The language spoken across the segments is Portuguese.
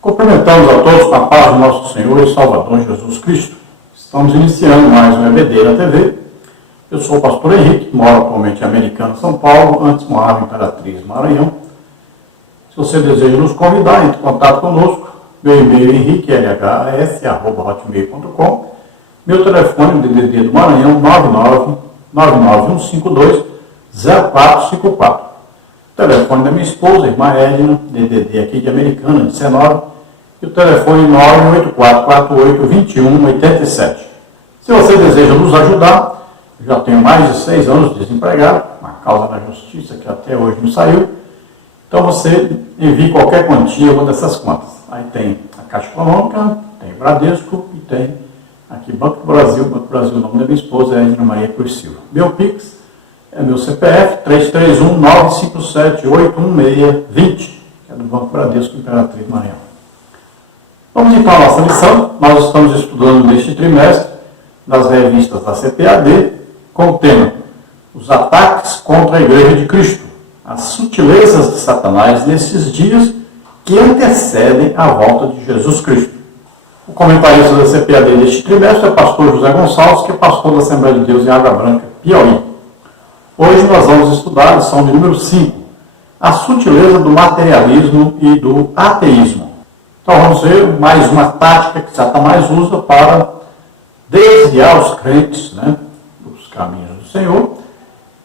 Cumprimentamos a todos com a paz do nosso Senhor e Salvador Jesus Cristo. Estamos iniciando mais um EBD na TV. Eu sou o pastor Henrique, moro atualmente em Americana, São Paulo, antes morava em Imperatriz, Maranhão. Se você deseja nos convidar, entre em contato conosco. Meu e-mail é henriquelhs@hotmail.com. Meu telefone, DDD do Maranhão, 99152-0454. O telefone da minha esposa, irmã Edna, DDD aqui de Americana, 19. E o telefone 98448-2187. Se você deseja nos ajudar, eu já tenho mais de 6 anos de desempregado, uma causa na justiça que até hoje não saiu. Então você envie qualquer quantia, uma dessas contas. Aí tem a Caixa Econômica, tem o Bradesco e tem aqui Banco do Brasil. Banco do Brasil, o nome da minha esposa é Edna Maria Cruz Silva. Meu Pix é meu CPF, 331-957-81620, que é do Banco Bradesco, Imperatriz, Maranhão. Vamos então à nossa lição. Nós estamos estudando neste trimestre nas revistas da CPAD com o tema Os ataques contra a Igreja de Cristo, as sutilezas de Satanás nesses dias que antecedem a volta de Jesus Cristo. O comentarista da CPAD deste trimestre é o pastor José Gonçalves, que é pastor da Assembleia de Deus em Água Branca, Piauí. Hoje nós vamos estudar a lição de número 5, a sutileza do materialismo e do ateísmo. Então vamos ver mais uma tática que Satanás usa para desviar os crentes, dos caminhos do Senhor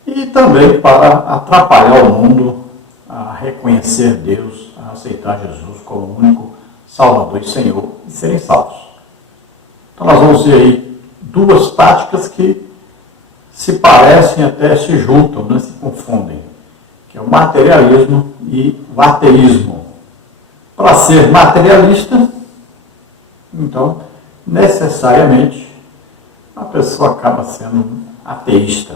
e também para atrapalhar o mundo a reconhecer Deus, a aceitar Jesus como o único Salvador e Senhor e serem salvos. Então nós vamos ver aí duas táticas que se parecem até se juntam, se confundem, que é o materialismo e o ateísmo. Para ser materialista, então, necessariamente, a pessoa acaba sendo ateísta.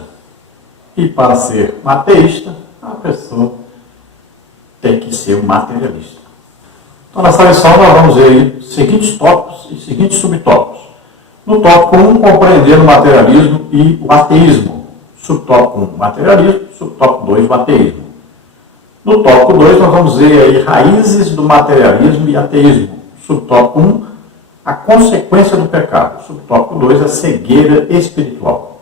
E para ser ateísta, a pessoa tem que ser um materialista. Então, nessa lição, nós vamos ver aí seguintes tópicos e seguintes subtópicos. No tópico 1, compreender o materialismo e o ateísmo. Subtópico 1, materialismo. Subtópico 2, o ateísmo. No tópico 2, nós vamos ver aí raízes do materialismo e ateísmo. Subtópico 1, a consequência do pecado. Subtópico 2, a cegueira espiritual.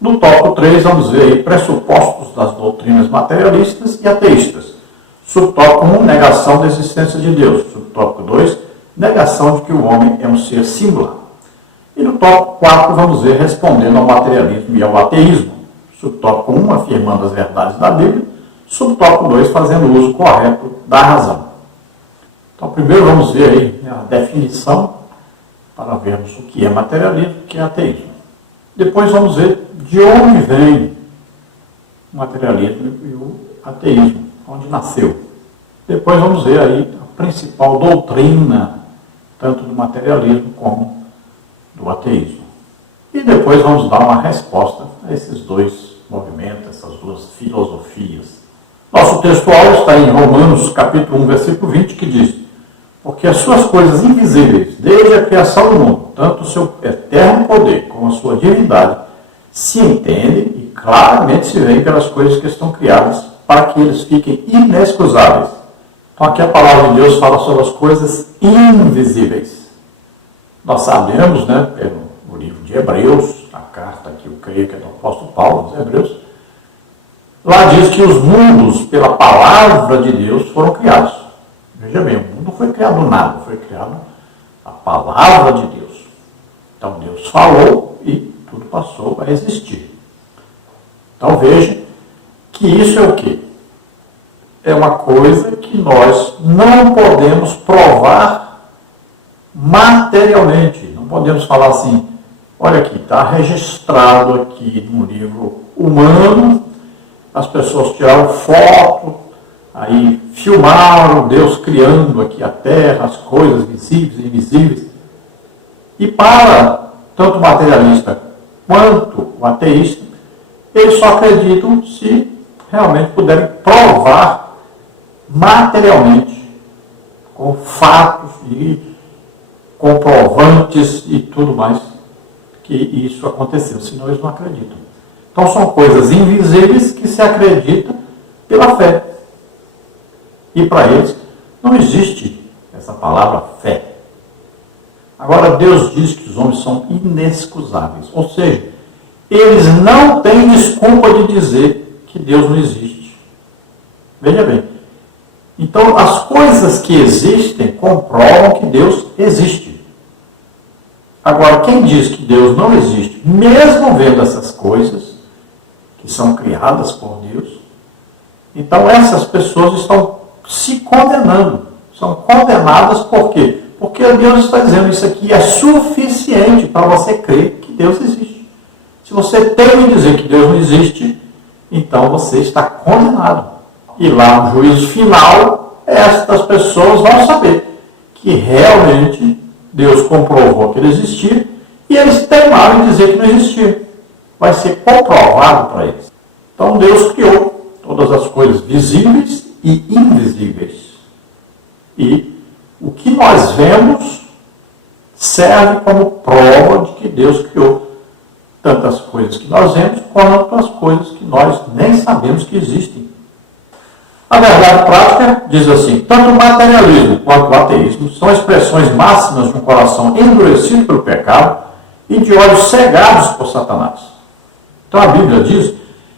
No tópico 3, vamos ver aí pressupostos das doutrinas materialistas e ateístas. Subtópico 1, negação da existência de Deus. Subtópico 2, negação de que o homem é um ser singular. E no tópico 4, vamos ver respondendo ao materialismo e ao ateísmo. Subtópico 1, afirmando as verdades da Bíblia. Subtópico 2, fazendo uso correto da razão. Então, primeiro vamos ver aí a definição, para vermos o que é materialismo e o que é ateísmo. Depois vamos ver de onde vem o materialismo e o ateísmo, onde nasceu. Depois vamos ver aí a principal doutrina, tanto do materialismo como do ateísmo. E depois vamos dar uma resposta a esses dois movimentos, essas duas filosofias. Nosso textual está em Romanos, capítulo 1, versículo 20, que diz: porque as suas coisas invisíveis, desde a criação do mundo, tanto o seu eterno poder como a sua divindade, se entendem e claramente se veem pelas coisas que estão criadas, para que eles fiquem inexcusáveis. Então aqui a palavra de Deus fala sobre as coisas invisíveis. Nós sabemos, pelo livro de Hebreus, a carta que eu creio que é do apóstolo Paulo, aos Hebreus, lá diz que os mundos, pela palavra de Deus, foram criados. Veja bem, o mundo não foi criado nada, foi criado a palavra de Deus. Então Deus falou e tudo passou a existir. Então veja que isso é o quê? É uma coisa que nós não podemos provar materialmente. Não podemos falar assim, olha aqui, está registrado aqui no livro humano, as pessoas tiraram foto, aí filmaram Deus criando aqui a terra, as coisas visíveis e invisíveis. E para tanto o materialista quanto o ateísta, eles só acreditam se realmente puderem provar materialmente, com fatos e comprovantes e tudo mais, que isso aconteceu, senão eles não acreditam. Então são coisas invisíveis que se acredita pela fé. E para eles não existe essa palavra fé. Agora, Deus diz que os homens são inexcusáveis, ou seja, eles não têm desculpa de dizer que Deus não existe. Veja bem, então as coisas que existem comprovam que Deus existe. Agora, quem diz que Deus não existe, mesmo vendo essas coisas, que são criadas por Deus, então essas pessoas estão se condenando. São condenadas por quê? Porque Deus está dizendo isso aqui é suficiente para você crer que Deus existe. Se você tem que dizer que Deus não existe, então você está condenado. E lá no juízo final, estas pessoas vão saber que realmente Deus comprovou que ele existia e eles teimaram em dizer que não existia. Vai ser comprovado para eles. Então Deus criou todas as coisas visíveis e invisíveis. E o que nós vemos serve como prova de que Deus criou tantas coisas que nós vemos quanto as coisas que nós nem sabemos que existem. A verdade prática diz assim: tanto o materialismo quanto o ateísmo são expressões máximas de um coração endurecido pelo pecado e de olhos cegados por Satanás. Então a Bíblia diz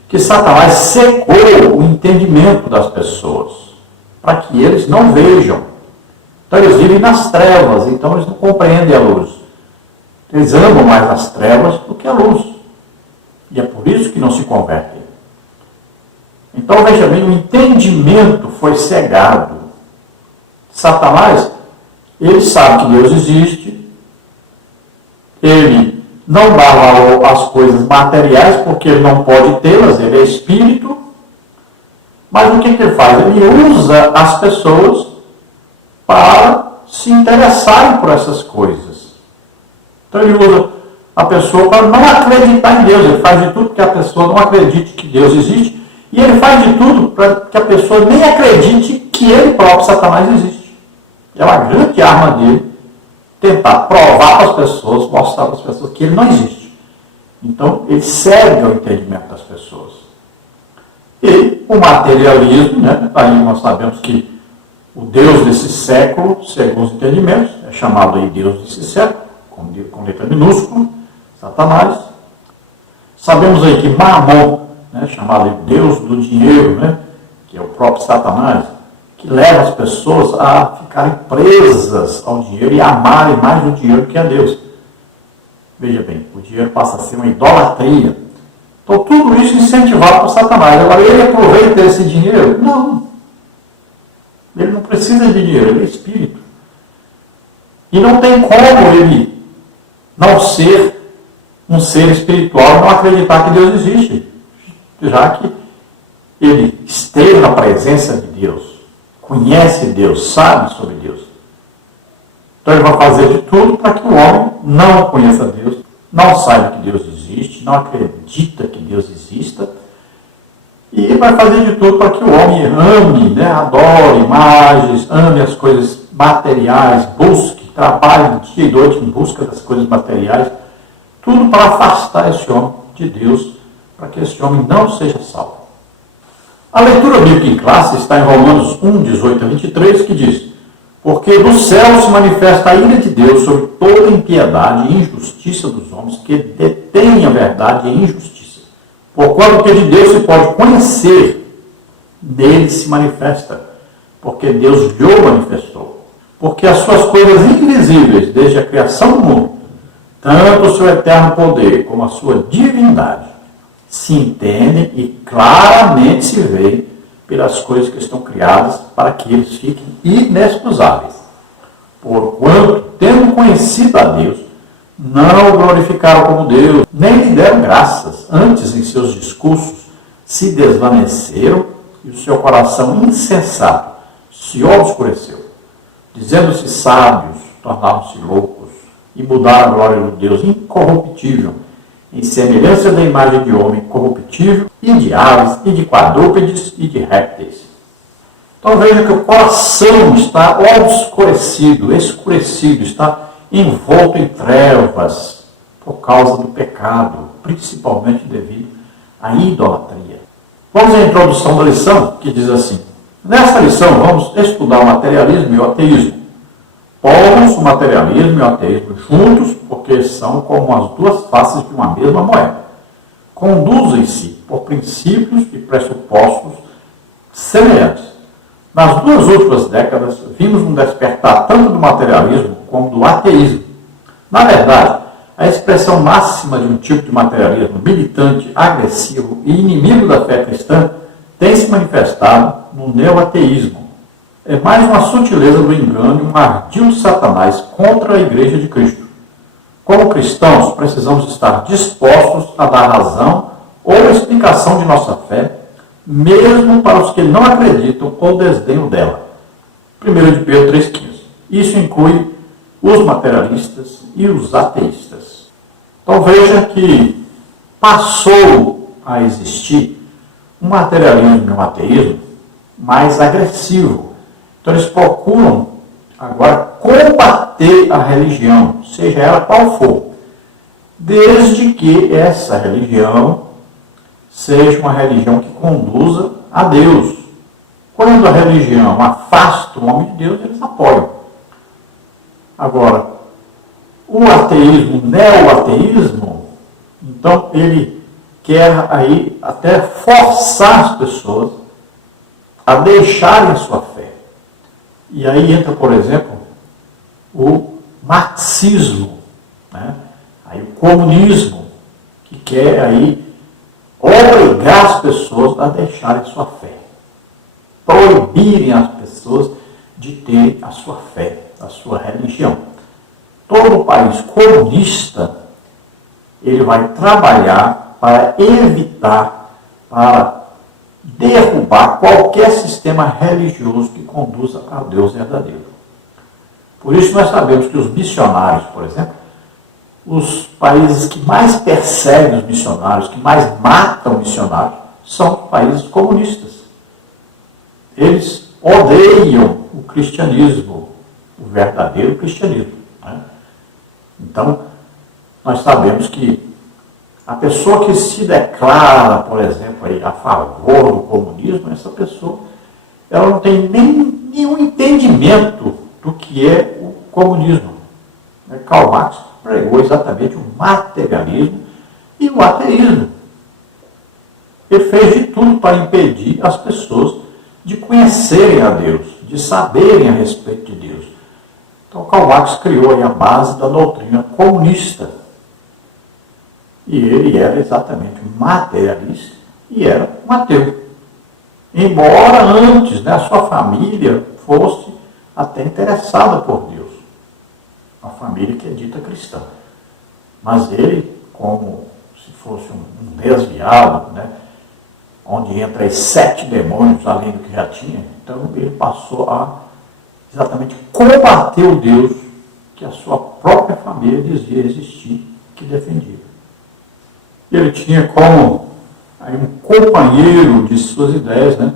que Satanás secou o entendimento das pessoas para que eles não vejam. Então eles vivem nas trevas, então eles não compreendem a luz. Eles amam mais as trevas do que a luz. E é por isso que não se convertem. Então veja bem, o entendimento foi cegado. Satanás, ele sabe que Deus existe, ele não dá valor às coisas materiais porque ele não pode tê-las, ele é espírito. Mas o que ele faz? Ele usa as pessoas para se interessarem por essas coisas. Então ele usa a pessoa para não acreditar em Deus. Ele faz de tudo para que a pessoa não acredite que Deus existe. E ele faz de tudo para que a pessoa nem acredite que ele próprio, Satanás, existe. É uma grande arma dele tentar provar para as pessoas, mostrar para as pessoas que ele não existe. Então ele cega o entendimento das pessoas. E o materialismo, né? Aí nós sabemos que o Deus desse século, segundo os entendimentos, é chamado aí Deus desse século, com letra minúscula, Satanás. Sabemos aí que Mamon, né, chamado de Deus do dinheiro, né, que é o próprio Satanás, que leva as pessoas a ficarem presas ao dinheiro e amarem mais o dinheiro que a Deus. Veja bem, o dinheiro passa a ser uma idolatria. Então tudo isso incentivado por Satanás. Agora ele aproveita esse dinheiro? Não. Ele não precisa de dinheiro, ele é espírito. E não tem como ele não ser um ser espiritual e não acreditar que Deus existe. Já que ele esteve na presença de Deus, conhece Deus, sabe sobre Deus. Então ele vai fazer de tudo para que o homem não conheça Deus, não saiba que Deus existe, não acredita que Deus exista, e ele vai fazer de tudo para que o homem ame, né, adore imagens, ame as coisas materiais, busque, trabalhe dia e noite em busca das coisas materiais, tudo para afastar esse homem de Deus, para que esse homem não seja salvo. A leitura bíblica em classe está em Romanos 1, 18 a 23, que diz: porque do céu se manifesta a ira de Deus sobre toda impiedade e injustiça dos homens que detêm a verdade e a injustiça. Porquanto que de Deus se pode conhecer, dele se manifesta, porque Deus lhe manifestou. Porque as suas coisas invisíveis, desde a criação do mundo, tanto o seu eterno poder como a sua divindade, se entendem e claramente se veem pelas coisas que estão criadas para que eles fiquem inexcusáveis. Porquanto, tendo conhecido a Deus, não o glorificaram como Deus, nem lhe deram graças. Antes, em seus discursos, se desvaneceram e o seu coração insensato se obscureceu. Dizendo-se sábios, tornaram-se loucos e mudaram a glória do Deus incorruptível, em semelhança da imagem de homem corruptível, e de aves, e de quadrúpedes, e de répteis. Então veja que o coração está obscurecido, escurecido, está envolto em trevas por causa do pecado, principalmente devido à idolatria. Vamos à introdução da lição, que diz assim: nesta lição vamos estudar o materialismo e o ateísmo. Povos, o materialismo e o ateísmo juntos, porque são como as duas faces de uma mesma moeda. Conduzem-se por princípios e pressupostos semelhantes. Nas duas últimas décadas, vimos um despertar tanto do materialismo como do ateísmo. Na verdade, a expressão máxima de um tipo de materialismo militante, agressivo e inimigo da fé cristã tem se manifestado no neoateísmo. É mais uma sutileza do engano e um ardil de Satanás contra a Igreja de Cristo. Como cristãos, precisamos estar dispostos a dar razão ou explicação de nossa fé, mesmo para os que não acreditam ou desdenham dela. 1 de Pedro 3,15. Isso inclui os materialistas e os ateístas. Então veja que passou a existir um materialismo e um ateísmo mais agressivo. Então eles procuram agora combater a religião, seja ela qual for, desde que essa religião seja uma religião que conduza a Deus. Quando a religião afasta o homem de Deus, eles apoiam. Agora, o ateísmo, o neo-ateísmo, então ele quer aí até forçar as pessoas a deixarem a sua fé. E aí entra, por exemplo, o marxismo, né? Aí o comunismo, que quer aí obrigar as pessoas a deixarem sua fé, proibirem as pessoas de ter a sua fé, a sua religião. Todo país comunista, ele vai trabalhar para evitar, para derrubar qualquer sistema religioso que conduza a Deus verdadeiro. Por isso nós sabemos que os missionários, por exemplo, os países que mais perseguem os missionários, que mais matam missionários, são países comunistas. Eles odeiam o cristianismo, o verdadeiro cristianismo, né? Então, nós sabemos que a pessoa que se declara, por exemplo, aí, a favor do comunismo, essa pessoa ela não tem nenhum entendimento do que é o comunismo. Karl Marx pregou exatamente o materialismo e o ateísmo. Ele fez de tudo para impedir as pessoas de conhecerem a Deus, de saberem a respeito de Deus. Então, Karl Marx criou aí a base da doutrina comunista. E ele era exatamente um materialista e era um ateu. Embora antes, né, a sua família fosse até interessada por Deus. Uma família que é dita cristã. Mas ele, como se fosse um desviado, né, onde entra aí 7 demônios além do que já tinha, então ele passou a exatamente combater o Deus que a sua própria família dizia existir, que defendia. Ele tinha como aí um companheiro de suas ideias, né,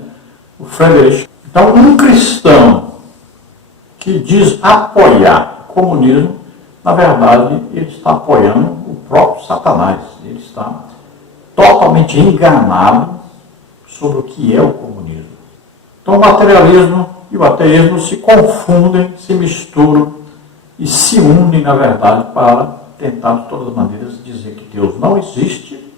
o Friedrich. Então, um cristão que diz apoiar o comunismo, na verdade, ele está apoiando o próprio Satanás. Ele está totalmente enganado sobre o que é o comunismo. Então, o materialismo e o ateísmo se confundem, se misturam e se unem, na verdade, para tentar, de todas as maneiras, dizer que Deus não existe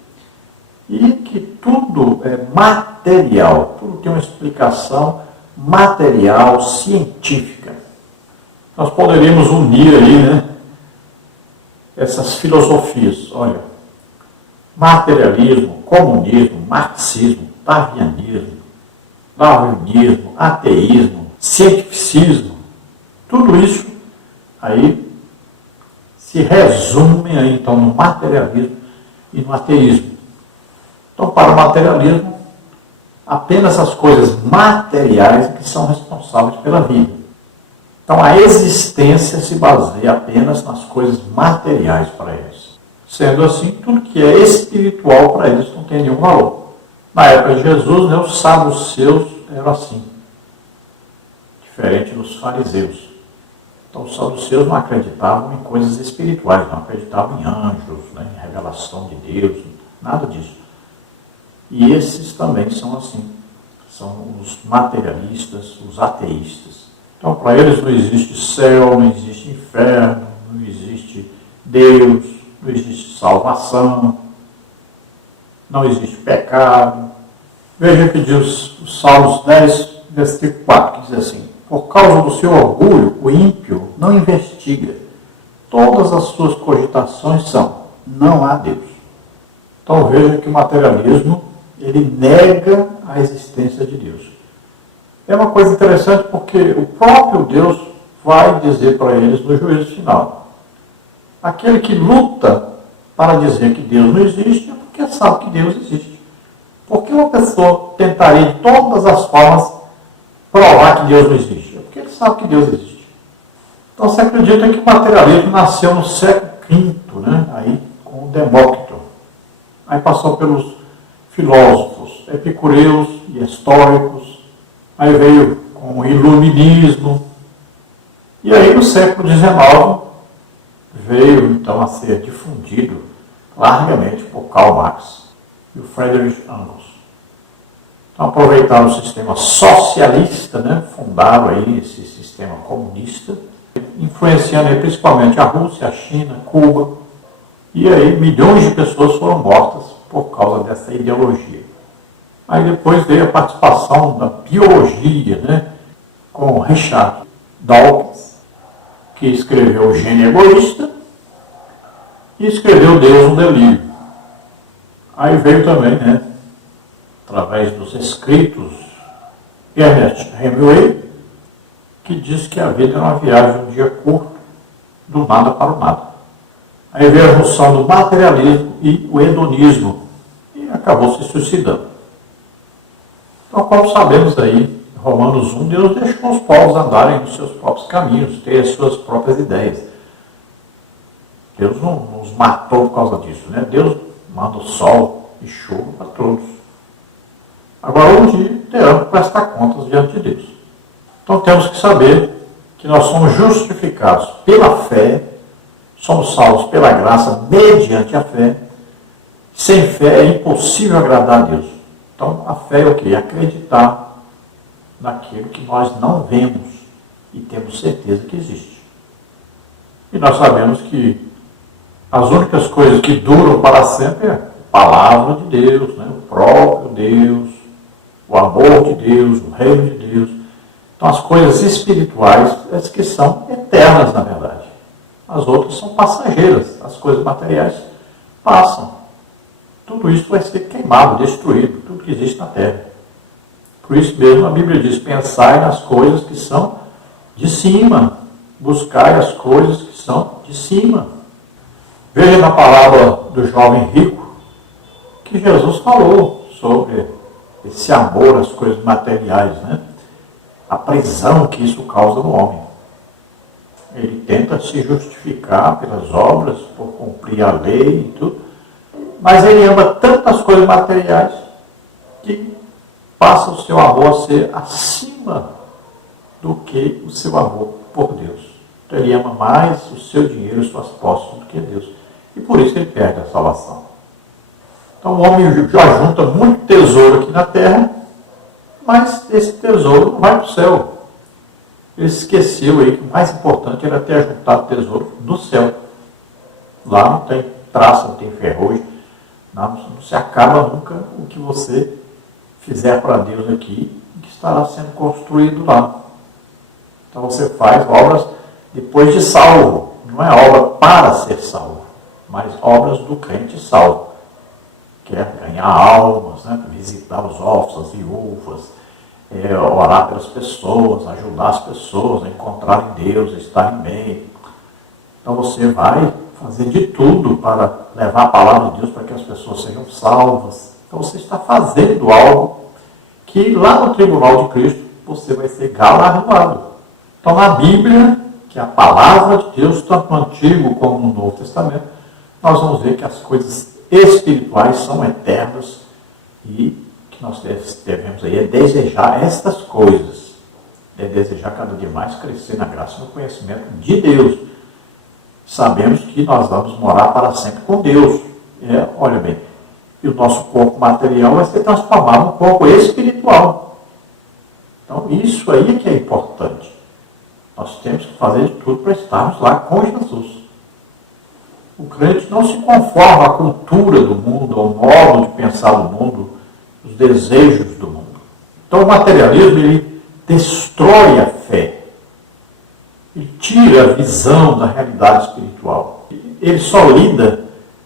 e que tudo é material, tudo tem uma explicação material, científica. Nós poderíamos unir aí, né, essas filosofias. Olha, materialismo, comunismo, marxismo, darwinismo, ateísmo, cientificismo, tudo isso aí se resume aí, então, no materialismo e no ateísmo. Então, para o materialismo, apenas as coisas materiais que são responsáveis pela vida. Então, a existência se baseia apenas nas coisas materiais para eles. Sendo assim, tudo que é espiritual para eles não tem nenhum valor. Na época de Jesus, né, os saduceus eram assim, diferente dos fariseus. Então, os saduceus não acreditavam em coisas espirituais, não acreditavam em anjos, né, em revelação de Deus, nada disso. E esses também são assim, são os materialistas, os ateístas. Então, para eles não existe céu, não existe inferno, não existe Deus, não existe salvação, não existe pecado. Veja que diz o Salmos 10, versículo 4, que diz assim: por causa do seu orgulho, o ímpio não investiga. Todas as suas cogitações são: não há Deus. Então veja que o materialismo, ele nega a existência de Deus. É uma coisa interessante porque o próprio Deus vai dizer para eles no juízo final. Aquele que luta para dizer que Deus não existe é porque sabe que Deus existe. Por que uma pessoa tentaria de todas as formas provar que Deus não existe? É porque ele sabe que Deus existe. Então você acredita que o materialismo nasceu no século V, né? Aí com o Demócrito. Aí passou pelos filósofos epicureus e estoicos. Aí veio com o iluminismo. E aí no século XIX veio então a ser difundido largamente por Karl Marx e o Friedrich Engels. Então aproveitaram o sistema socialista, né? Fundaram aí esse sistema comunista, influenciando aí principalmente a Rússia, a China, Cuba. E aí milhões de pessoas foram mortas por causa dessa ideologia. Aí depois veio a participação da biologia, né? Com Richard Dawkins, que escreveu O Gênio Egoísta e escreveu Deus no Delírio. Aí veio também, né, através dos escritos, Ernest Hemingway, que diz que a vida é uma viagem de um dia curto, do nada para o nada. Aí veio a junção do materialismo e o hedonismo, e acabou se suicidando. Então, como sabemos aí, em Romanos 1, Deus deixou os povos andarem nos seus próprios caminhos, ter as suas próprias ideias. Deus não nos matou por causa disso, né? Deus manda o sol e chuva para todos. Agora, um dia, teremos que prestar contas diante de Deus. Então, temos que saber que nós somos justificados pela fé, somos salvos pela graça mediante a fé. Sem fé é impossível agradar a Deus. Então, a fé é o quê? Acreditar naquilo que nós não vemos e temos certeza que existe. E nós sabemos que as únicas coisas que duram para sempre é a palavra de Deus, né? O próprio Deus, o amor de Deus, o reino de Deus. Então, as coisas espirituais, as que são eternas, na verdade. As outras são passageiras. As coisas materiais passam. Tudo isso vai ser queimado, destruído, tudo que existe na terra. Por isso mesmo a Bíblia diz: pensai nas coisas que são de cima, buscai as coisas que são de cima. Veja na palavra do jovem rico que Jesus falou sobre esse amor às coisas materiais, né? A prisão que isso causa no homem. Ele tenta se justificar pelas obras, por cumprir a lei e tudo, mas ele ama tantas coisas materiais que passa o seu amor a ser acima do que o seu amor por Deus. Então ele ama mais o seu dinheiro e suas posses do que Deus. E por isso ele perde a salvação. Então o homem já junta muito tesouro aqui na terra, mas esse tesouro não vai para o céu. Ele esqueceu aí que o mais importante era ter juntado tesouro no céu. Lá não tem traça, não tem ferrugem, não se acaba nunca o que você fizer para Deus aqui, que estará sendo construído lá. Então você faz obras depois de salvo. Não é obra para ser salvo, mas obras do crente salvo. Que é ganhar almas, né? Visitar os órfãos, as viúvas, orar pelas pessoas, ajudar as pessoas a encontrarem Deus, a estarem bem. Então você vai fazer de tudo para levar a palavra de Deus para que as pessoas sejam salvas. Então você está fazendo algo que lá no tribunal de Cristo você vai ser galardoado. Então na Bíblia, que é a palavra de Deus, tanto no Antigo como no Novo Testamento, nós vamos ver que as coisas espirituais são eternas e que nós devemos aí é desejar estas coisas, é desejar cada dia mais crescer na graça e no conhecimento de Deus. Sabemos que nós vamos morar para sempre com Deus. Olha bem, e o nosso corpo material vai ser transformado num corpo espiritual. Então isso aí que é importante. Nós temos que fazer de tudo para estarmos lá com Jesus. O crente não se conforma à cultura do mundo, ao modo de pensar do mundo, os desejos do mundo. Então o materialismo, ele destrói a fé. Ele tira a visão da realidade espiritual. Ele só lida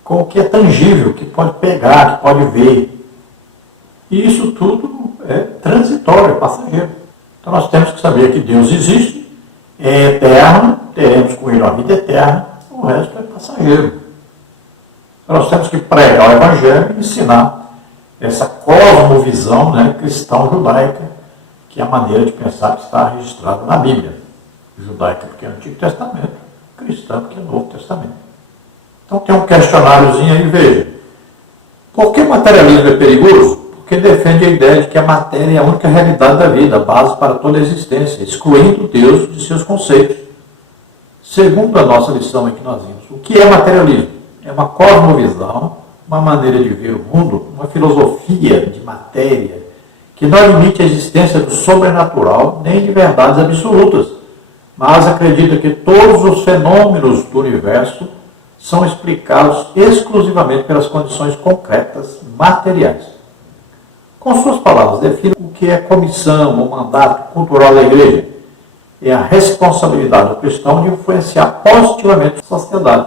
com o que é tangível, que pode pegar, que pode ver. E isso tudo é transitório, é passageiro. Então nós temos que saber que Deus existe, é eterno, teremos com Ele a vida eterna, o resto é passageiro. Então nós temos que pregar o Evangelho e ensinar essa cosmovisão, né, cristão-judaica, que é a maneira de pensar que está registrada na Bíblia. Judaica porque é o Antigo Testamento, cristã porque é o Novo Testamento. Então tem um questionáriozinho aí, veja. Por que o materialismo é perigoso? Porque defende a ideia de que a matéria é a única realidade da vida, a base para toda a existência, excluindo Deus de seus conceitos. Segundo a nossa lição em que nós vimos, o que é materialismo? É uma cosmovisão, uma maneira de ver o mundo, uma filosofia de matéria, que não admite a existência do sobrenatural nem de verdades absolutas, mas acredita que todos os fenômenos do universo são explicados exclusivamente pelas condições concretas materiais. Com suas palavras, define o que é comissão ou mandato cultural da igreja. É a responsabilidade do cristão de influenciar positivamente a sociedade.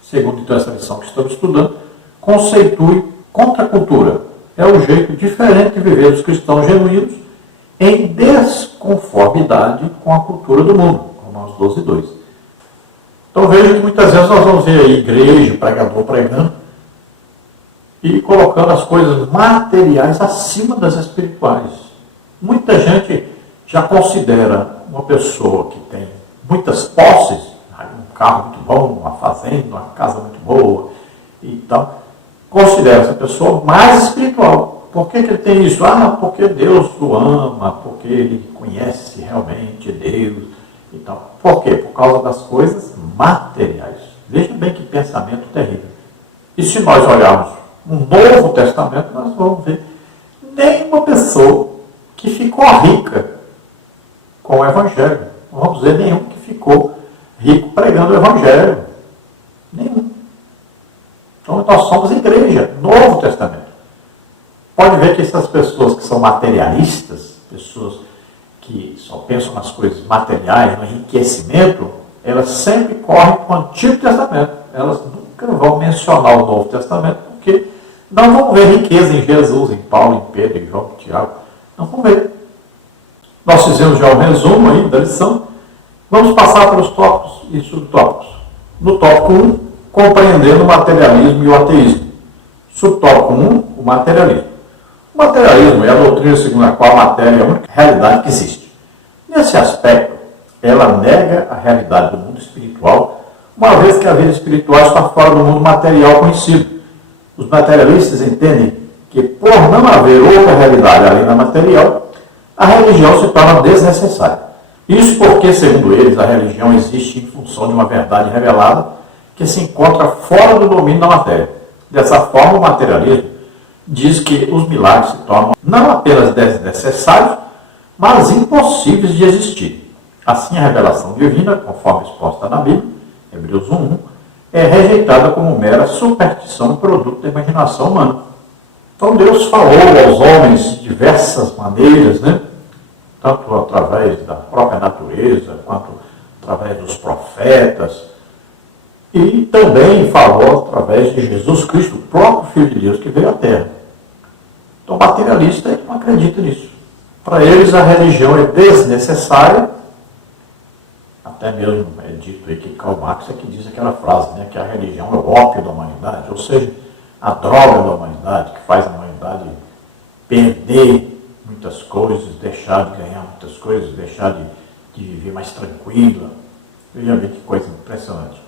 Segundo então essa lição que estamos estudando, conceitue contracultura. É o jeito diferente de viver dos cristãos genuínos em desconformidade com a cultura do mundo. Romanos 12, 2. Então veja que muitas vezes nós vamos ver a igreja, o pregador pregando, e colocando as coisas materiais acima das espirituais. Muita gente já considera uma pessoa que tem muitas posses, um carro muito bom, uma fazenda, uma casa muito boa, então considera essa pessoa mais espiritual. Por que ele tem isso? Porque Deus o ama, porque ele conhece realmente Deus. Então, por quê? Por causa das coisas materiais. Veja bem que pensamento terrível. E se nós olharmos no Novo Testamento, nós vamos ver nenhuma pessoa que ficou rica com o Evangelho. Não vamos dizer nenhum que ficou rico pregando o Evangelho. Nenhum. Então nós somos igreja, Novo Testamento. Pode ver que essas pessoas que são materialistas, pessoas que só pensam nas coisas materiais, no enriquecimento, elas sempre correm para o Antigo Testamento. Elas nunca vão mencionar o Novo Testamento, porque não vão ver riqueza em Jesus, em Paulo, em Pedro, em João, em Tiago. Não vão ver. Nós fizemos já um resumo aí da lição. Vamos passar pelos tópicos e subtópicos. No tópico 1, compreendendo o materialismo e o ateísmo. Subtópico 1, o materialismo. O materialismo é a doutrina segundo a qual a matéria é a única realidade que existe. Nesse aspecto, ela nega a realidade do mundo espiritual, uma vez que a vida espiritual está fora do mundo material conhecido. Os materialistas entendem que, por não haver outra realidade além da material, a religião se torna desnecessária. Isso porque, segundo eles, a religião existe em função de uma verdade revelada que se encontra fora do domínio da matéria. Dessa forma, o materialismo diz que os milagres se tornam não apenas desnecessários, mas impossíveis de existir. Assim, a revelação divina, conforme exposta na Bíblia, Hebreus 1:1, é rejeitada como mera superstição produto da imaginação humana. Então Deus falou aos homens de diversas maneiras, né? Tanto através da própria natureza, quanto através dos profetas, e também falou através de Jesus Cristo, o próprio Filho de Deus que veio à Terra. Então o materialista ele não acredita nisso. Para eles a religião é desnecessária. Até mesmo é dito aí que Karl Marx é que diz aquela frase, né, que a religião é o ópio da humanidade, ou seja, a droga da humanidade, que faz a humanidade perder muitas coisas, deixar de ganhar muitas coisas, deixar de viver mais tranquila. Veja bem que coisa impressionante.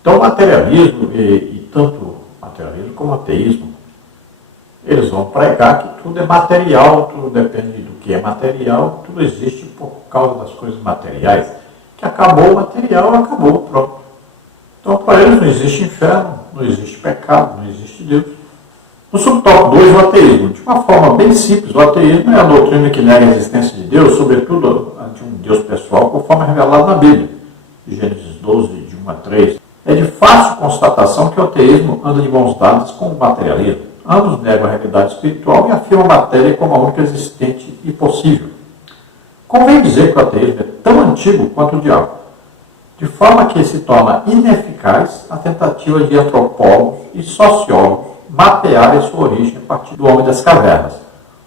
Então o materialismo, e tanto materialismo como ateísmo, eles vão pregar que tudo é material, tudo depende do que é material, tudo existe por causa das coisas materiais. Que acabou o material, acabou, pronto. Então, para eles não existe inferno, não existe pecado, não existe Deus. No subtópico 2, o ateísmo. De uma forma bem simples, o ateísmo é a doutrina que nega a existência de Deus, sobretudo a verdadeiramente um Deus pessoal, conforme é revelado na Bíblia, Gênesis 12, de 1 a 3. É de fácil constatação que o ateísmo anda de mãos dadas com o materialismo. Ambos negam a realidade espiritual e afirmam a matéria como a única existente e possível. Convém dizer que o ateísmo é tão antigo quanto o diabo, de forma que se torna ineficaz a tentativa de antropólogos e sociólogos mapearem sua origem a partir do homem das cavernas.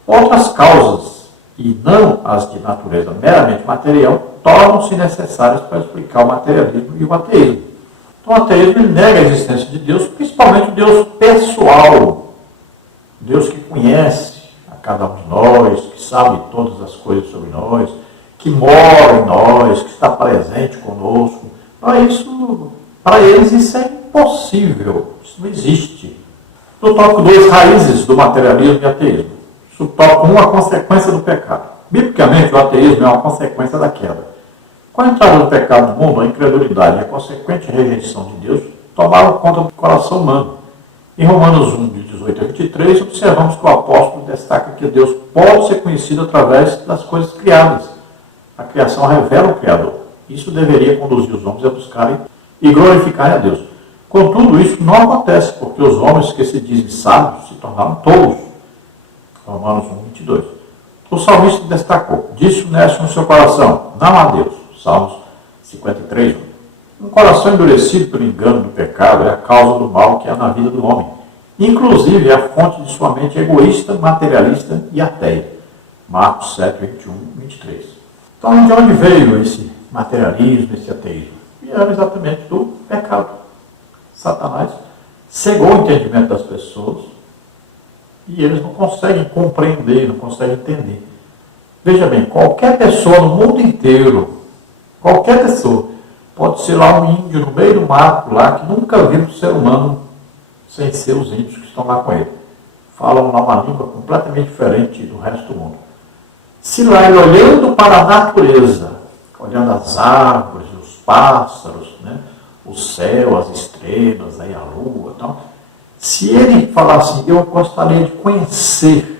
Outras causas, e não as de natureza meramente material, tornam-se necessárias para explicar o materialismo e o ateísmo. Então, o ateísmo nega a existência de Deus, principalmente o Deus pessoal, Deus que conhece a cada um de nós, que sabe todas as coisas sobre nós, que mora em nós, que está presente conosco. Para eles isso é impossível, isso não existe. No tópico 2, raízes do materialismo e ateísmo. Subtópico 1, a consequência do pecado. Biblicamente, o ateísmo é uma consequência da queda. Com a entrada do pecado no mundo, a incredulidade e a consequente rejeição de Deus tomaram conta do coração humano. Em Romanos 1, de 18 a 23, observamos que o apóstolo destaca que Deus pode ser conhecido através das coisas criadas. A criação revela o Criador. Isso deveria conduzir os homens a buscarem e glorificarem a Deus. Contudo, isso não acontece, porque os homens que se dizem sábios se tornaram tolos. Romanos 1, 22. O salmista destacou: disse o nécio no seu coração, não há Deus. Salmos 53. Um coração endurecido pelo engano do pecado é a causa do mal que há na vida do homem. Inclusive, é a fonte de sua mente egoísta, materialista e ateia. Marcos 7, 21, 23. Então, de onde veio esse materialismo, esse ateísmo? Vieram exatamente do pecado. Satanás cegou o entendimento das pessoas e eles não conseguem compreender, não conseguem entender. Veja bem, qualquer pessoa no mundo inteiro, qualquer pessoa, pode ser lá um índio no meio do mato lá, que nunca viu um ser humano sem ser os índios que estão lá com ele. Falam lá uma língua completamente diferente do resto do mundo. Se lá ele olhando para a natureza, olhando as árvores, os pássaros, né, o céu, as estrelas, aí a lua, então, se ele falar assim, eu gostaria de conhecer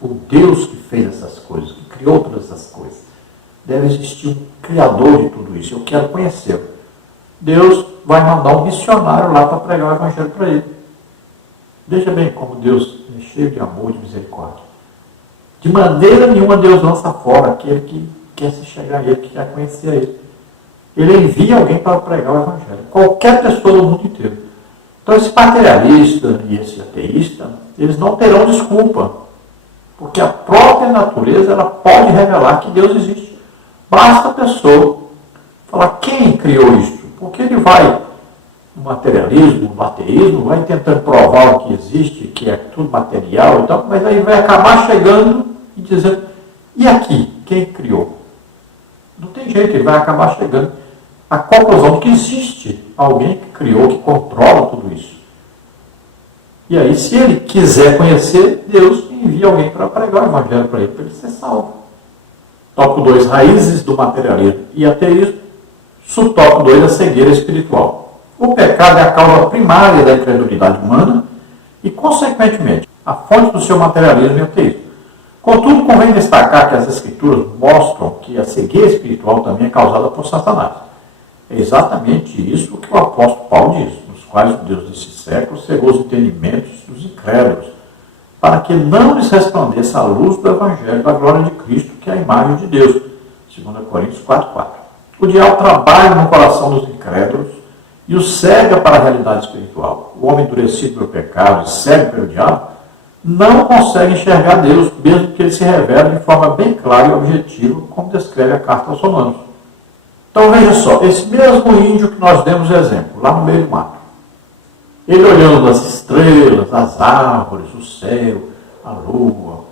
o Deus que fez essas coisas, que criou todas essas coisas, deve existir um criador de tudo isso, eu quero conhecê-lo. Deus vai mandar um missionário lá para pregar o evangelho para ele. Veja bem como Deus é cheio de amor e de misericórdia. De maneira nenhuma Deus lança fora aquele que quer se chegar a ele, que quer conhecer a ele. Ele envia alguém para pregar o evangelho. Qualquer pessoa do mundo inteiro. Então esse materialista e esse ateísta, eles não terão desculpa. Porque a própria natureza, ela pode revelar que Deus existe. Basta a pessoa falar quem criou isso. Porque ele vai, no materialismo, no ateísmo, vai tentando provar o que existe, que é tudo material e tal, mas aí vai acabar chegando e dizendo, e aqui, quem criou? Não tem jeito, ele vai acabar chegando à conclusão de que existe alguém que criou, que controla tudo isso. E aí, se ele quiser conhecer, Deus envia alguém para pregar o evangelho para ele ser salvo. Tópico 2, raízes do materialismo e ateísmo. Subtópico 2, a cegueira espiritual. O pecado é a causa primária da incredulidade humana e, consequentemente, a fonte do seu materialismo e ateísmo. Contudo, convém destacar que as Escrituras mostram que a cegueira espiritual também é causada por Satanás. É exatamente isso que o apóstolo Paulo diz, nos quais o Deus desse século cegou os entendimentos dos incrédulos, para que não lhes resplandeça a luz do Evangelho da glória de Cristo, que é a imagem de Deus. 2 Coríntios 4:4. O diabo trabalha no coração dos incrédulos e o cega para a realidade espiritual. O homem endurecido pelo pecado e cego pelo diabo não consegue enxergar Deus, mesmo que ele se revele de forma bem clara e objetiva, como descreve a carta aos Romanos. Então veja só, esse mesmo índio que nós demos exemplo, lá no meio do mato, ele olhando as estrelas, as árvores, o céu, a lua,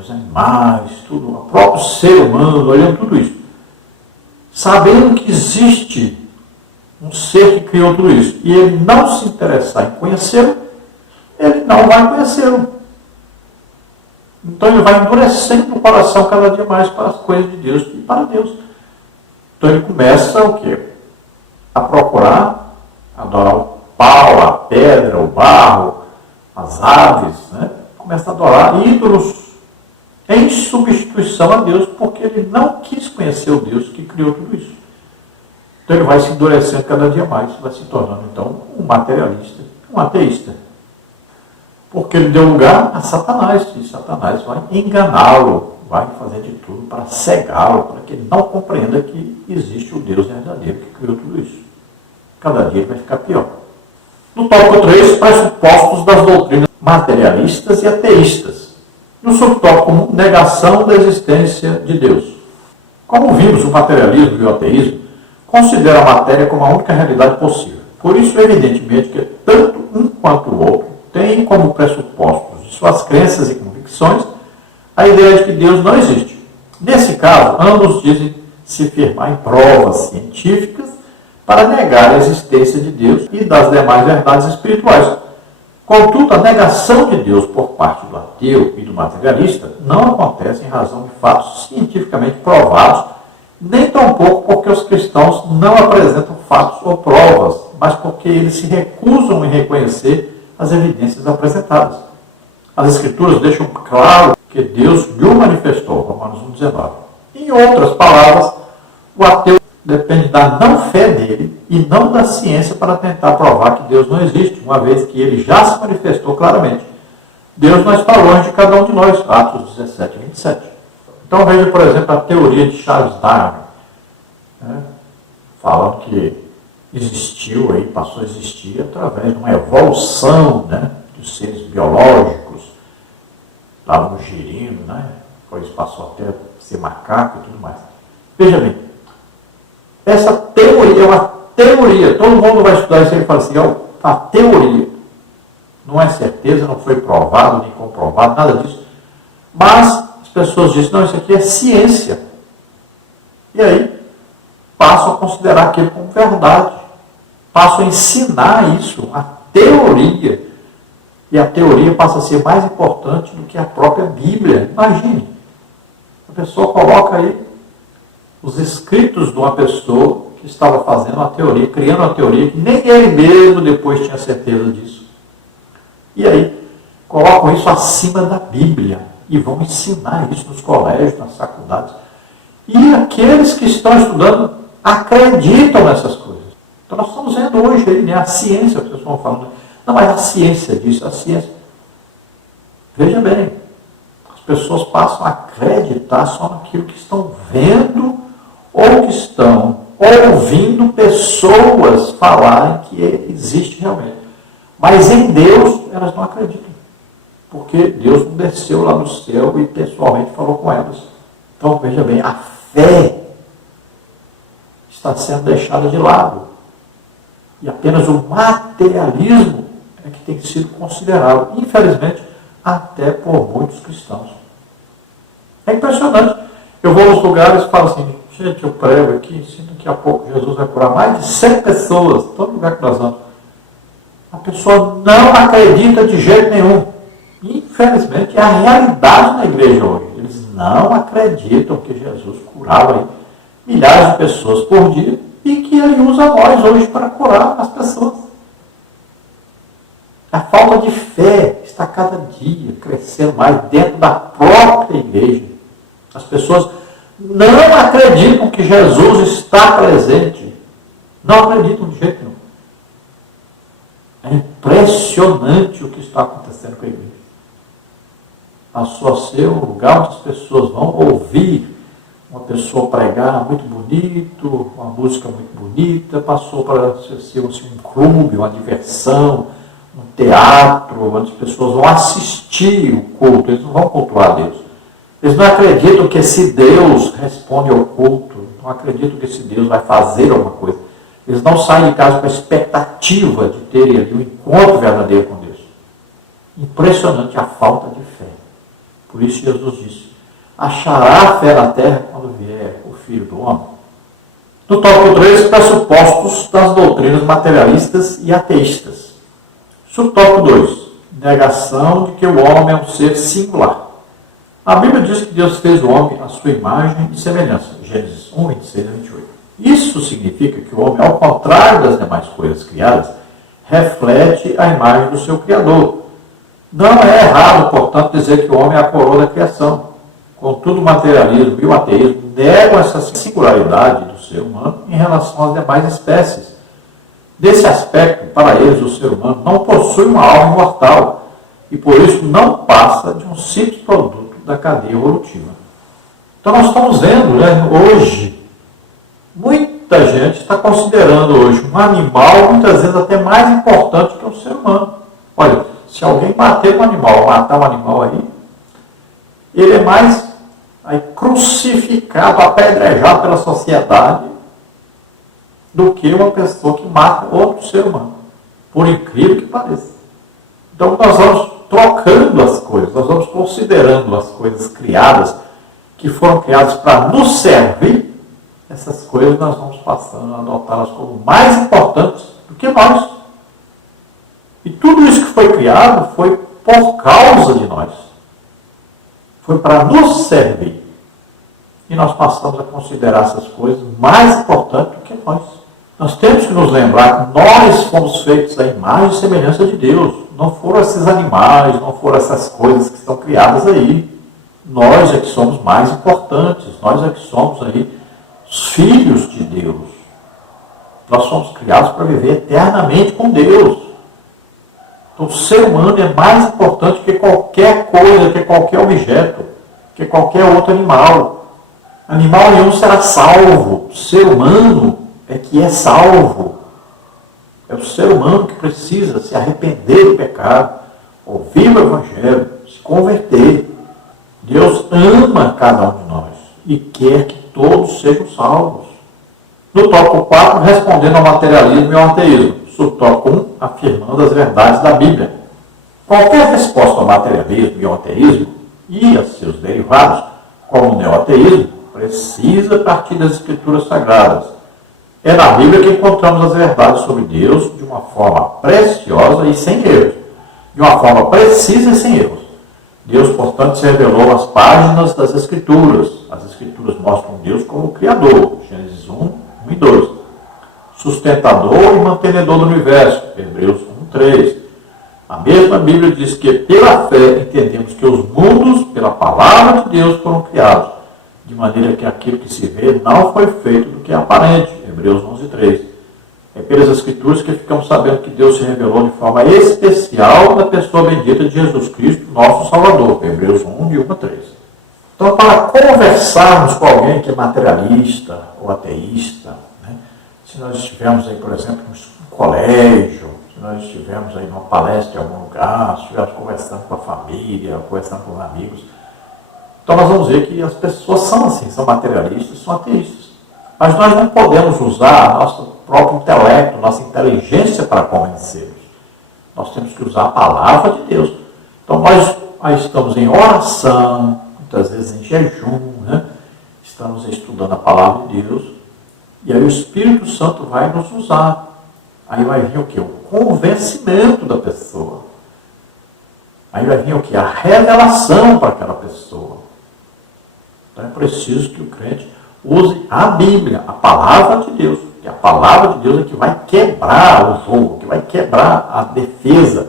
os animais, tudo, o próprio ser humano, olhando tudo isso, sabendo que existe um ser que criou tudo isso, e ele não se interessar em conhecê-lo, ele não vai conhecê-lo. Então ele vai endurecendo o coração cada dia mais para as coisas de Deus e para Deus. Então ele começa o quê? A procurar adorar o pau, a pedra, o barro, as aves, né? Começa a adorar ídolos em substituição substituição a Deus, porque ele não quis conhecer o Deus que criou tudo isso. Então ele vai se endurecendo cada dia mais, vai se tornando então um materialista, um ateísta. Porque ele deu lugar a Satanás, e Satanás vai enganá-lo, vai fazer de tudo para cegá-lo, para que ele não compreenda que existe o Deus verdadeiro que criou tudo isso. Cada dia ele vai ficar pior. No tópico 3, pressupostos das doutrinas materialistas e ateístas. No subtópico, negação da existência de Deus. Como vimos, o materialismo e o ateísmo consideram a matéria como a única realidade possível. Por isso, evidentemente, que tanto um quanto o outro têm como pressupostos de suas crenças e convicções a ideia de que Deus não existe. Nesse caso, ambos dizem se firmar em provas científicas para negar a existência de Deus e das demais verdades espirituais. Contudo, a negação de Deus por parte do ateu e do materialista não acontece em razão de fatos cientificamente provados, nem tampouco porque os cristãos não apresentam fatos ou provas, mas porque eles se recusam em reconhecer as evidências apresentadas. As Escrituras deixam claro que Deus lhe manifestou, Romanos 1,19. Em outras palavras, o ateu depende da não fé dele e não da ciência para tentar provar que Deus não existe, uma vez que ele já se manifestou claramente. Deus não está longe de cada um de nós, Atos 17 e 27. Então veja, por exemplo, a teoria de Charles Darwin, falando que existiu, aí, passou a existir através de uma evolução dos seres biológicos, estava no girino, depois passou até a ser macaco e tudo mais. Veja bem, essa teoria é uma teoria, todo mundo vai estudar isso aí e fala assim, a teoria, não é certeza, não foi provado, nem comprovado, nada disso, mas as pessoas dizem, não, isso aqui é ciência. E aí, passam a considerar aquilo como verdade, passam a ensinar isso, a teoria, e a teoria passa a ser mais importante do que a própria Bíblia. Imagine, a pessoa coloca aí os escritos de uma pessoa que estava fazendo uma teoria, criando uma teoria que nem ele mesmo depois tinha certeza disso. E aí, colocam isso acima da Bíblia e vão ensinar isso nos colégios, nas faculdades. E aqueles que estão estudando acreditam nessas coisas. Então nós estamos vendo hoje aí, a ciência, as pessoas vão falando, não, mas a ciência disso, a ciência. Veja bem, as pessoas passam a acreditar só naquilo que estão vendo ou que estão ouvindo pessoas falarem que existe realmente. Mas em Deus elas não acreditam. Porque Deus não desceu lá no céu e pessoalmente falou com elas. Então veja bem, a fé está sendo deixada de lado. E apenas o materialismo é que tem sido considerado, infelizmente, até por muitos cristãos. É impressionante. Eu vou aos lugares e falo assim, gente, eu prego aqui, se daqui a pouco Jesus vai curar mais de 100 pessoas, todo lugar que nós vamos. A pessoa não acredita de jeito nenhum. Infelizmente, é a realidade na igreja hoje. Eles não acreditam que Jesus curava aí milhares de pessoas por dia e que ele usa nós hoje para curar as pessoas. A falta de fé está cada dia crescendo mais dentro da própria igreja. As pessoas não acreditam que Jesus está presente. Não acreditam de jeito nenhum. É impressionante o que está acontecendo com a igreja. Passou a ser um lugar onde as pessoas vão ouvir uma pessoa pregar muito bonito, uma música muito bonita, passou para ser um clube, uma diversão, um teatro, onde as pessoas vão assistir o culto, eles não vão cultuar Deus. Eles não acreditam que esse Deus responde ao culto, não acreditam que esse Deus vai fazer alguma coisa. Eles não saem de casa com a expectativa de terem ali um encontro verdadeiro com Deus. Impressionante a falta de fé. Por isso Jesus disse, achará fé na terra quando vier o Filho do Homem. No tópico 3, pressupostos das doutrinas materialistas e ateístas. Subtópico 2, negação de que o homem é um ser singular. A Bíblia diz que Deus fez o homem à sua imagem e semelhança. Gênesis 1, 26 a 28. Isso significa que o homem, ao contrário das demais coisas criadas, reflete a imagem do seu Criador. Não é errado, portanto, dizer que o homem é a coroa da criação. Contudo, o materialismo e o ateísmo negam essa singularidade do ser humano em relação às demais espécies. Desse aspecto, para eles, o ser humano não possui uma alma imortal e, por isso, não passa de um simples produto da cadeia evolutiva. Então, nós estamos vendo, hoje, muita gente está considerando hoje um animal, muitas vezes até mais importante que um ser humano. Olha, se alguém bater um animal, matar um animal aí, ele é mais crucificado, apedrejado pela sociedade do que uma pessoa que mata outro ser humano, por incrível que pareça. Então nós vamos trocando as coisas, nós vamos considerando as coisas criadas, que foram criadas para nos servir, essas coisas nós vamos passando a adotá-las como mais importantes do que nós. E tudo isso que foi criado foi por causa de nós. Foi para nos servir. E nós passamos a considerar essas coisas mais importantes do que nós. Nós temos que nos lembrar que nós fomos feitos à imagem e semelhança de Deus. Não foram esses animais, não foram essas coisas que estão criadas aí. Nós é que somos mais importantes. Nós é que somos aí os filhos de Deus. Nós somos criados para viver eternamente com Deus. Então, o ser humano é mais importante que qualquer coisa, que qualquer objeto, que qualquer outro animal. Animal nenhum será salvo. O ser humano é que é salvo. É o ser humano que precisa se arrepender do pecado, ouvir o Evangelho, se converter. Deus ama cada um de nós e quer que todos sejam salvos. No tópico 4, respondendo ao materialismo e ao ateísmo. Subtópico 1, afirmando as verdades da Bíblia. Qualquer resposta ao materialismo e ao ateísmo e a seus derivados, como o neoateísmo, precisa partir das Escrituras Sagradas. É na Bíblia que encontramos as verdades sobre Deus de uma forma preciosa e sem erros. De uma forma precisa e sem erros. Deus, portanto, se revelou nas páginas das Escrituras. As Escrituras mostram Deus como Criador. Gênesis 1, 1 e 2. Sustentador e mantenedor do universo. Hebreus 1, 3. A mesma Bíblia diz que pela fé entendemos que os mundos, pela palavra de Deus, foram criados, de maneira que aquilo que se vê não foi feito do que é aparente. Hebreus 11, 3. É pelas Escrituras que ficamos sabendo que Deus se revelou de forma especial na pessoa bendita de Jesus Cristo, nosso Salvador. Hebreus 1, de 1 a 3. Então, para conversarmos com alguém que é materialista ou ateísta, se nós estivermos aí, por exemplo, no colégio, se nós estivermos aí numa palestra em algum lugar, se estivermos conversando com a família, conversando com os amigos, então nós vamos ver que as pessoas são assim, são materialistas, são ateístas. Mas nós não podemos usar nosso próprio intelecto, nossa inteligência para convencê-los. Nós temos que usar a palavra de Deus. Então nós aí estamos em oração, muitas vezes em jejum, estamos estudando a palavra de Deus, e aí o Espírito Santo vai nos usar. Aí vai vir o quê? O convencimento da pessoa. Aí vai vir o quê? A revelação para aquela pessoa. Então é preciso que o crente use a Bíblia, a palavra de Deus. Que a palavra de Deus é que vai quebrar o jogo, que vai quebrar a defesa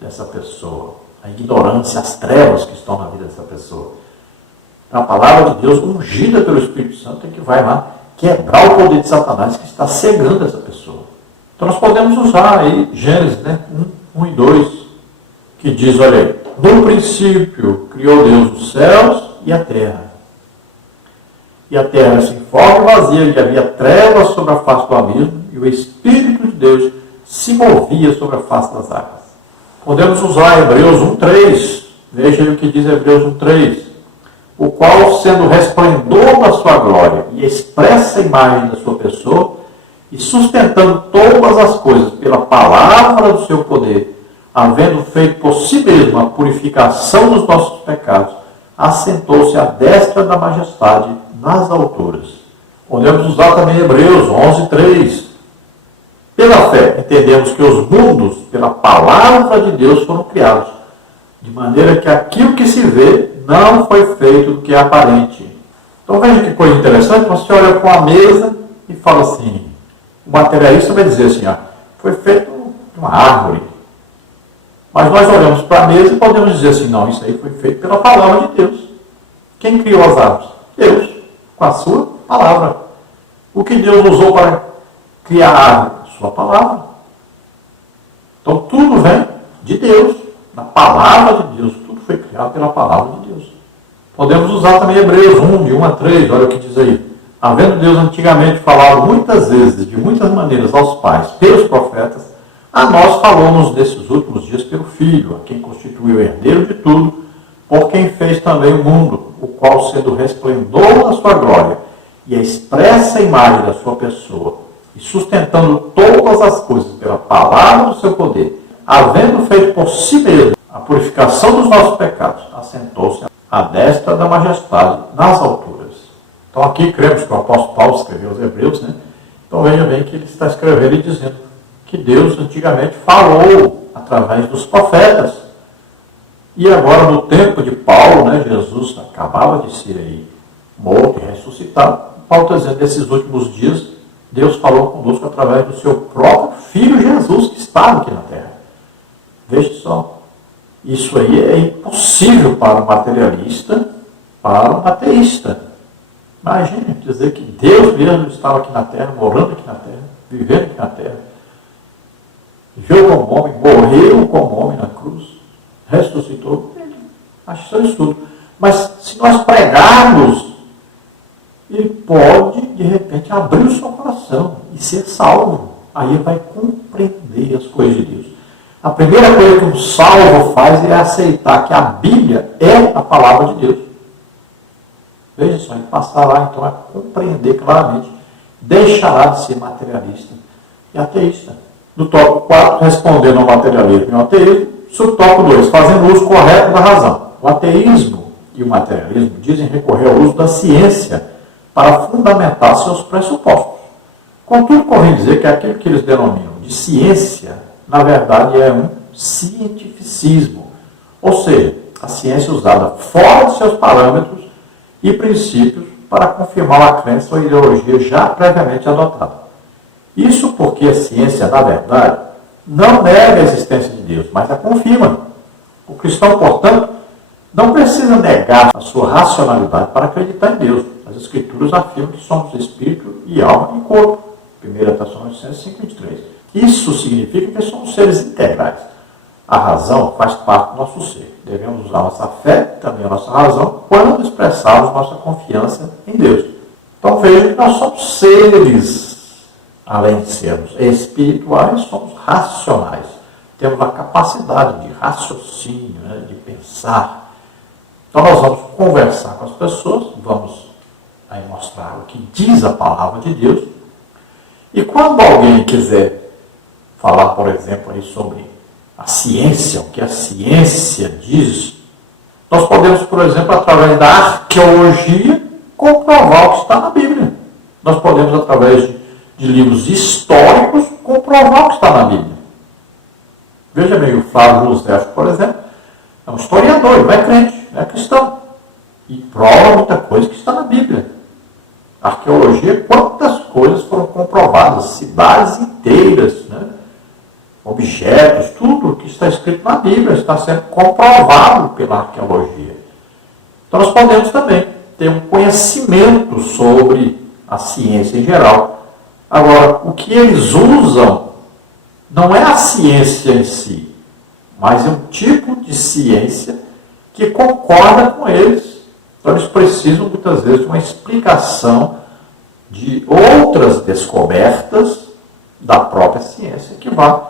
dessa pessoa, a ignorância, as trevas que estão na vida dessa pessoa. Então, a palavra de Deus, ungida pelo Espírito Santo, é que vai lá quebrar o poder de Satanás que está cegando essa pessoa. Então nós podemos usar aí Gênesis 1 e 2, que diz, olha aí, no princípio criou Deus os céus e a terra. E a terra era sem forma e vazia, e havia trevas sobre a face do abismo, e o Espírito de Deus se movia sobre a face das águas. Podemos usar Hebreus 1:3. Veja aí o que diz Hebreus 1:3. O qual, sendo o resplendor da sua glória e expressa imagem da sua pessoa, e sustentando todas as coisas pela palavra do seu poder, havendo feito por si mesmo a purificação dos nossos pecados, assentou-se à destra da majestade nas alturas. Podemos usar também Hebreus 11:3. Pela fé, entendemos que os mundos, pela palavra de Deus, foram criados, de maneira que aquilo que se vê não foi feito do que é aparente. Então veja que coisa interessante, você olha para uma mesa e fala assim, o materialista vai dizer assim, foi feito de uma árvore. Mas nós olhamos para a mesa e podemos dizer assim, não, isso aí foi feito pela palavra de Deus. Quem criou as árvores? Deus, com a sua palavra. O que Deus usou para criar a árvore? Sua palavra. Então tudo vem de Deus, da palavra de Deus. Tudo foi criado pela palavra de Deus. Podemos usar também Hebreus 1, de 1 a 3, olha o que diz aí. Havendo Deus antigamente falado muitas vezes, de muitas maneiras, aos pais, pelos profetas, a nós falou-nos nesses últimos dias pelo Filho, a quem constituiu o herdeiro de tudo, por quem fez também o mundo, o qual, sendo resplendor da sua glória e a expressa imagem da sua pessoa, e sustentando todas as coisas pela palavra do seu poder, havendo feito por si mesmo a purificação dos nossos pecados, assentou-se à destra da majestade nas alturas. Então aqui cremos que o apóstolo Paulo escreveu aos Hebreus, né? Então veja bem que ele está escrevendo e dizendo que Deus antigamente falou através dos profetas. E agora no tempo de Paulo, né, Jesus acabava de ser aí morto e ressuscitado. Paulo está dizendo, nesses últimos dias, Deus falou conosco através do seu próprio Filho Jesus, que estava aqui na terra. Veja só, isso aí é impossível para o materialista, para o ateísta. Imagine dizer que Deus mesmo estava aqui na terra, morando aqui na terra, vivendo aqui na terra. Viveu como homem, morreu como homem na cruz, ressuscitou. Acho que isso é tudo. Mas se nós pregarmos, ele pode, de repente, abrir o seu coração e ser salvo. Aí ele vai compreender as coisas de Deus. A primeira coisa que um salvo faz é aceitar que a Bíblia é a palavra de Deus. Veja só, ele passará então a compreender claramente, deixará de ser materialista e ateísta. No tópico 4, respondendo ao materialismo e ao ateísmo, subtópico 2, fazendo uso correto da razão. O ateísmo e o materialismo dizem recorrer ao uso da ciência para fundamentar seus pressupostos. Contudo, convém dizer que aquilo que eles denominam de ciência, na verdade, é um cientificismo, ou seja, a ciência usada fora de seus parâmetros e princípios para confirmar a crença ou ideologia já previamente adotada. Isso porque a ciência, na verdade, não nega a existência de Deus, mas a confirma. O cristão, portanto, não precisa negar a sua racionalidade para acreditar em Deus. As Escrituras afirmam que somos espírito e alma e corpo. 1 Tessalonicenses 5:23. Isso significa que somos seres integrais. A razão faz parte do nosso ser. Devemos usar nossa fé e também a nossa razão quando expressarmos nossa confiança em Deus. Então veja que nós somos seres, além de sermos espirituais, somos racionais. Temos a capacidade de raciocínio, né, de pensar. Então nós vamos conversar com as pessoas, vamos aí mostrar o que diz a palavra de Deus. E quando alguém quiser falar, por exemplo, aí sobre a ciência, o que a ciência diz, nós podemos, por exemplo, através da arqueologia, comprovar o que está na Bíblia. Nós podemos, através de livros históricos, comprovar o que está na Bíblia. Veja bem, o Flávio José, por exemplo, é um historiador, ele não é crente, não é cristão. E prova muita coisa que está na Bíblia. A arqueologia, quantas coisas foram comprovadas, cidades inteiras, né? Objetos, tudo que está escrito na Bíblia está sendo comprovado pela arqueologia. Então nós podemos também ter um conhecimento sobre a ciência em geral. Agora, o que eles usam não é a ciência em si, mas é um tipo de ciência que concorda com eles. Então eles precisam muitas vezes de uma explicação de outras descobertas da própria ciência que vai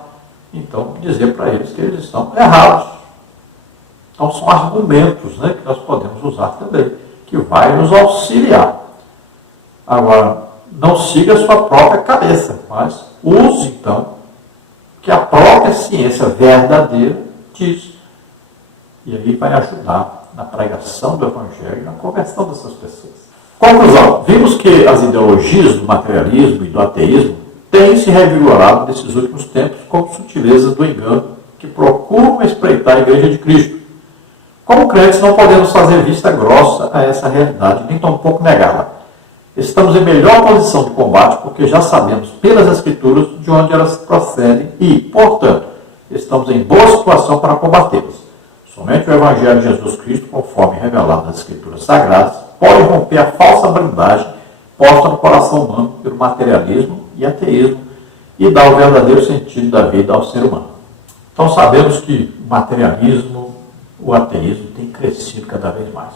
então dizer para eles que eles estão errados. Então são argumentos, né, que nós podemos usar também, que vai nos auxiliar. Agora, não siga a sua própria cabeça, mas use então o que a própria ciência verdadeira diz. E aí vai ajudar na pregação do Evangelho e na conversão dessas pessoas. Conclusão. Vimos que as ideologias do materialismo e do ateísmo têm se revigorado nesses últimos tempos como sutilezas do engano que procuram espreitar a Igreja de Cristo. Como crentes, não podemos fazer vista grossa a essa realidade, nem tampouco negá-la. Estamos em melhor posição de combate porque já sabemos pelas Escrituras de onde elas procedem e, portanto, estamos em boa situação para combatê-las. Somente o Evangelho de Jesus Cristo, conforme revelado nas Escrituras Sagradas, pode romper a falsa blindagem posta no coração humano pelo materialismo e ateísmo e dar o verdadeiro sentido da vida ao ser humano. Então sabemos que o materialismo, o ateísmo tem crescido cada vez mais.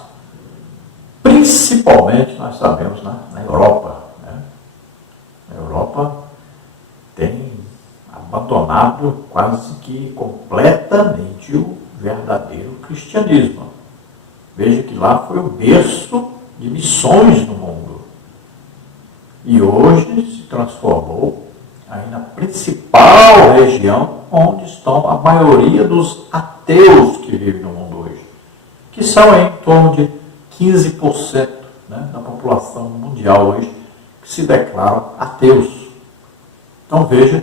Principalmente, nós sabemos, na Europa. A Europa tem abandonado quase que completamente o verdadeiro cristianismo. Veja que lá foi o berço de missões no mundo. E hoje se transformou aí na principal região onde estão a maioria dos ateus que vivem no mundo hoje, que são em torno de 15% da população mundial hoje que se declaram ateus. Então veja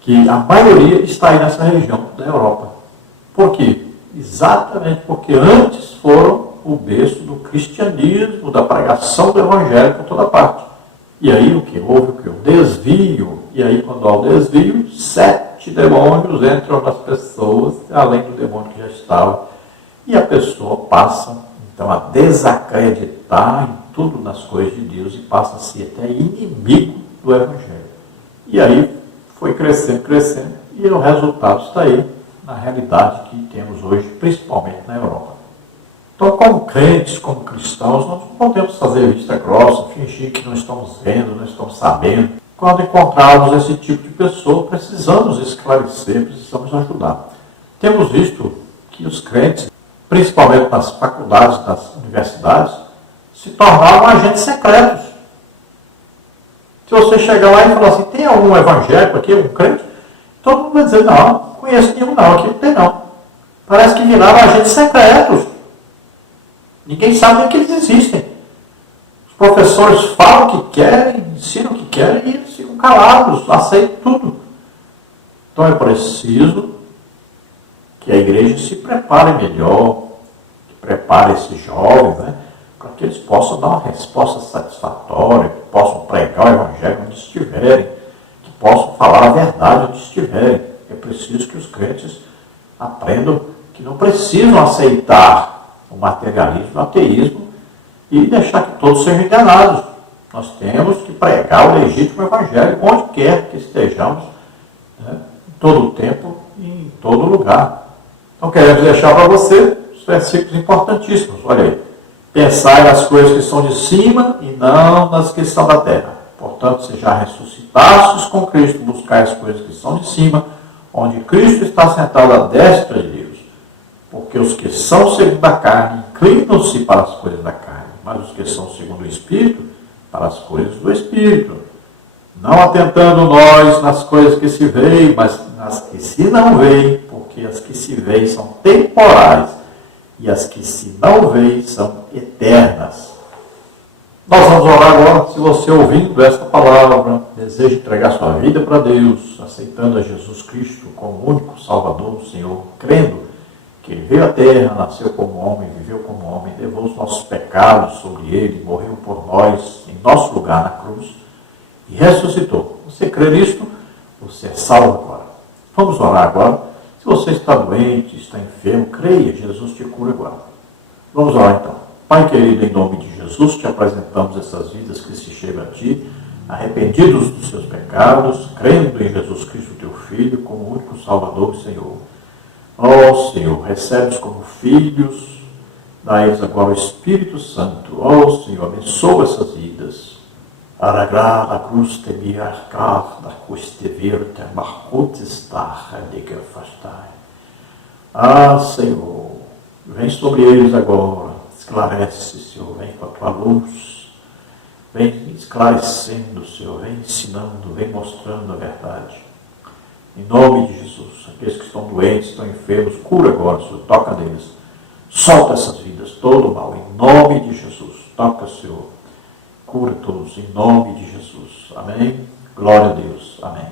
que a maioria está aí nessa região da Europa. Por quê? Exatamente porque antes foram o berço do cristianismo, da pregação do evangelho por toda parte. E aí o que? Houve o que? O desvio. E aí quando há o desvio, 7 demônios entram nas pessoas, além do demônio que já estava. E a pessoa passa, então, a desacreditar em tudo nas coisas de Deus e passa a ser até inimigo do evangelho. E aí foi crescendo, e o resultado está aí na realidade que temos hoje, principalmente na Europa. Então, como crentes, como cristãos, nós não podemos fazer vista grossa, fingir que não estamos vendo, não estamos sabendo. Quando encontrarmos esse tipo de pessoa, precisamos esclarecer, precisamos ajudar. Temos visto que os crentes, principalmente nas faculdades, nas universidades, se tornaram agentes secretos. Se você chegar lá e falar assim, tem algum evangélico aqui, algum crente? Todo mundo vai dizer, não conheço nenhum não, aqui não tem não. Parece que viraram agentes secretos. Ninguém sabe nem que eles existem. Os professores falam o que querem, ensinam o que querem e eles ficam calados, aceitam tudo. Então é preciso que a igreja se prepare melhor, que prepare esses jovens, para que eles possam dar uma resposta satisfatória, que possam pregar o evangelho onde estiverem, que possam falar a verdade onde estiverem. É preciso que os crentes aprendam que não precisam aceitar o materialismo, o ateísmo e deixar que todos sejam enganados. Nós temos que pregar o legítimo evangelho onde quer que estejamos, em todo o tempo e em todo lugar. Então queremos deixar para você os versículos importantíssimos. Olha aí. Pensai nas coisas que são de cima e não nas que são da terra. Portanto, se já ressuscitastes com Cristo, buscai as coisas que são de cima, onde Cristo está sentado à destra de Deus. Porque os que são segundo a carne inclinam-se para as coisas da carne, mas os que são segundo o Espírito, para as coisas do Espírito. Não atentando nós nas coisas que se veem, mas nas que se não veem, porque as que se veem são temporais, e as que se não veem são eternas. Nós vamos orar agora. Se você ouvindo esta palavra, deseja entregar sua vida para Deus, aceitando a Jesus Cristo como único Salvador, Senhor, crendo que Ele veio à terra, nasceu como homem, viveu como homem, levou os nossos pecados sobre Ele, morreu por nós, em nosso lugar na cruz, e ressuscitou. Você crê nisto? Você é salvo agora. Vamos orar agora. Se você está doente, está enfermo, creia, Jesus te cura agora. Vamos orar então. Pai querido, em nome de Jesus, te apresentamos essas vidas que se chegam a Ti, arrependidos dos seus pecados, crendo em Jesus Cristo, Teu Filho, como único Salvador e Senhor. Ó Senhor, recebes como filhos, dá-lhes agora o Espírito Santo. Ó Senhor, abençoa essas vidas. Aragrá, a cruz te miarcar, da cruz te virte, marcutestar, diga afastai. Ah, Senhor, vem sobre eles agora. Esclarece, Senhor, vem com a tua luz, vem esclarecendo, Senhor, vem ensinando, vem mostrando a verdade. Em nome de Jesus, aqueles que estão doentes, estão enfermos, cura agora, Senhor, toca neles. Solta essas vidas, todo o mal, em nome de Jesus. Toca, Senhor, cura todos, em nome de Jesus. Amém? Glória a Deus. Amém.